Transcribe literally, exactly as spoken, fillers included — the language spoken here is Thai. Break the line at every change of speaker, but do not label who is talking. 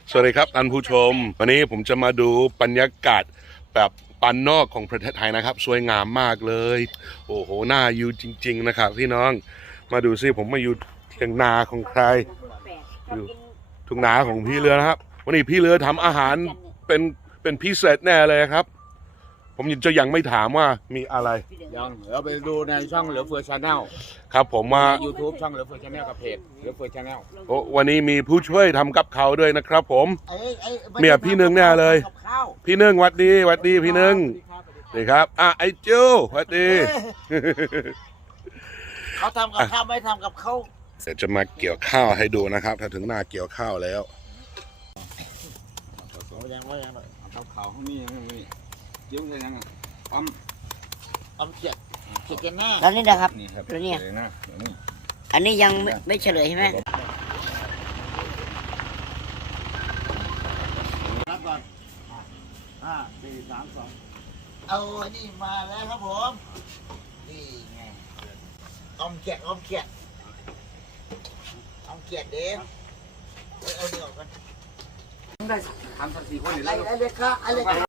สวัสดีครับท่านผู้ชมวันนี้ผมจะมาดูบรรยากาศแบบปานนอกของประเทศไทยนะครับสวยงามมากเลยโอ้โหน่าอยู่จริงๆนะครับพี่น้องมาดูซิผมมาอยู่เทียงนาของใครอยู่ทุ่งนาของพี่เรือนะครับวันนี้พี่เรือทำอาหารเป็นเป็นพิเศษแน่เลยครับผมจะยังไม่ถามว่ามีอะไร
ยังเราไปดูในช่องเหลือเฟือชาแนล
ครับผมว่า
ยูทูบช่องเหลือเฟือชาแนลกับเพจเหลือเฟือชาแนล
โอ้วันนี้มีผู้ช่วยทำกับเขาด้วยนะครับผมเมียพี่หนึ่งแน่เลยพี่หนึ่งวัดดีวัดดีพี่หนึ่งนี่ครับอ่ะไอ้จูวัดดี
เขาทำกับข้าวไม่ทำกับเขา
เดี๋ยวจะมาเกี่ยวข้าวให้ดูนะครับถ้าถึงหน้าเกี่ยวข้าวแล้ว
ยังว่ายังเลย
เขาเขาข้างนี้ยังมีจิ้มใส่ยังปั๊ม
ปั๊มเจ็ดเจ็ดกันหน้า
แล้วนี่นะครับ
นี่ครับ
แล้วเนี่ย
นะนี่
อันนี้ยังไม่ไม่เฉลยใช่ไหม
รับก่อนห้าสี่สามสองเอาอันนี้มาแล้วครับผมนี่ไงออมแกะออมแกะออมแกะเด้เอาเดี๋ยวกัน
ทำสักสี่คนหรือ
ไอ้
ไร
ไอ้เล็กค่ะไอ้เล็ก